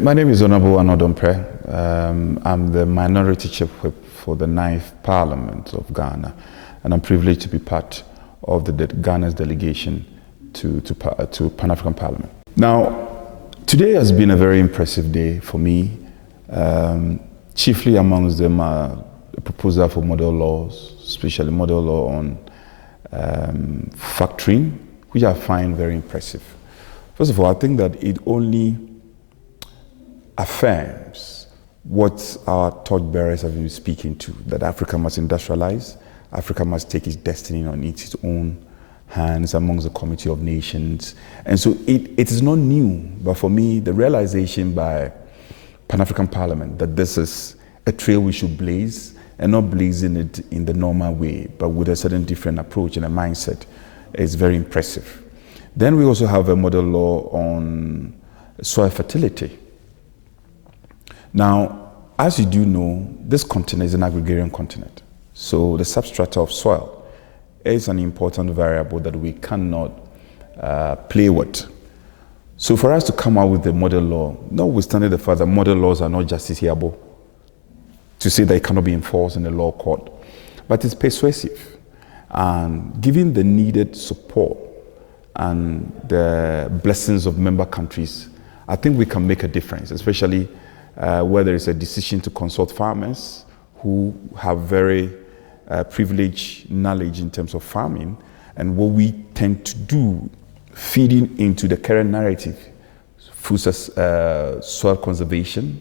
My name is Honorable Annor Dompreh. I'm the Minority Chief Whip for the 9th Parliament of Ghana, and I'm privileged to be part of Ghana's delegation to Pan-African Parliament. Now, today has been a very impressive day for me. Chiefly amongst them are the proposal for model laws, especially model law on factoring, which I find very impressive. First of all, I think that it only affirms what our torchbearers have been speaking to, that Africa must industrialize, Africa must take its destiny on its own hands amongst the Community of Nations. And so it is not new, but for me, the realization by Pan-African Parliament that this is a trail we should blaze, and not blazing it in the normal way, but with a certain different approach and a mindset, is very impressive. Then we also have a model law on soil fertility. Now, as you do know, this continent is an agrarian continent. So the substrata of soil is an important variable that we cannot play with. So for us to come out with the model law, notwithstanding the fact that model laws are not justiciable, to say that it cannot be enforced in the law court, but it's persuasive. And given the needed support and the blessings of member countries, I think we can make a difference, especially where there is a decision to consult farmers who have very privileged knowledge in terms of farming, and what we tend to do, feeding into the current narrative, soil conservation,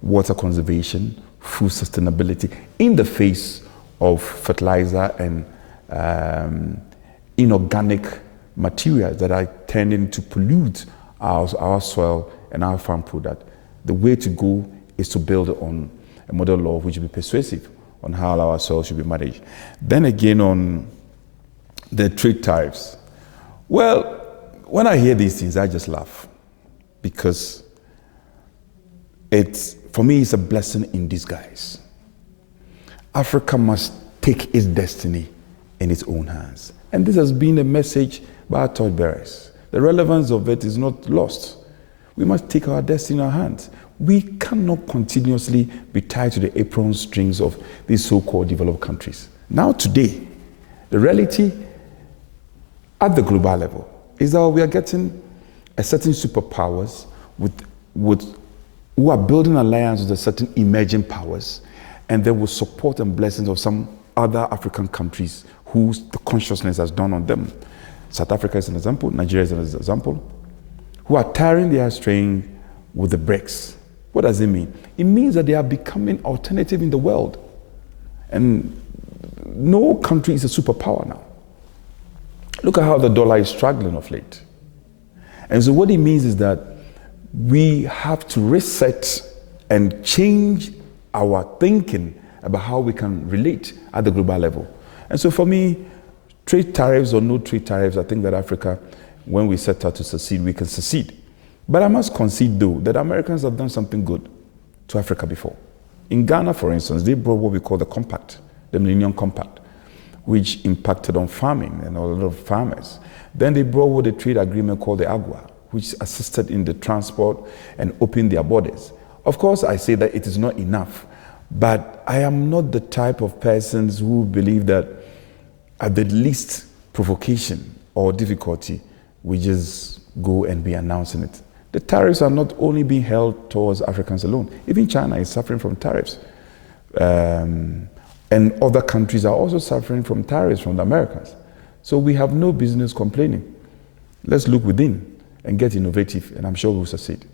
water conservation, food sustainability, in the face of fertilizer and inorganic materials that are tending to pollute our soil and our farm product. The way to go is to build on a model law which will be persuasive on how our soil should be managed. Then again on the trade tariffs. Well, when I hear these things, I just laugh, because for me, it's a blessing in disguise. Africa must take its destiny in its own hands. And this has been a message by our torchbearers. The relevance of it is not lost. We must take our destiny in our hands. We cannot continuously be tied to the apron strings of these so-called developed countries. Now today, the reality at the global level is that we are getting a certain superpowers who are building alliances with certain emerging powers, and they will support and blessings of some other African countries whose the consciousness has dawned on them. South Africa is an example, Nigeria is an example, who are tiring their string with the BRICS. What does it mean? It means that they are becoming alternative in the world. And no country is a superpower now. Look at how the dollar is struggling of late. And so what it means is that we have to reset and change our thinking about how we can relate at the global level. And so for me, trade tariffs or no trade tariffs, I think that Africa, when we set out to succeed, we can succeed. But I must concede, though, that Americans have done something good to Africa before. In Ghana, for instance, they brought what we call the Compact, the Millennium Compact, which impacted on farming and a lot of farmers. Then they brought what a trade agreement called the AGUA, which assisted in the transport and opened their borders. Of course, I say that it is not enough, but I am not the type of persons who believe that at the least provocation or difficulty, we just go and be announcing it. The tariffs are not only being held towards Africans alone. Even China is suffering from tariffs. And other countries are also suffering from tariffs from the Americans. So we have no business complaining. Let's look within and get innovative, and I'm sure we'll succeed.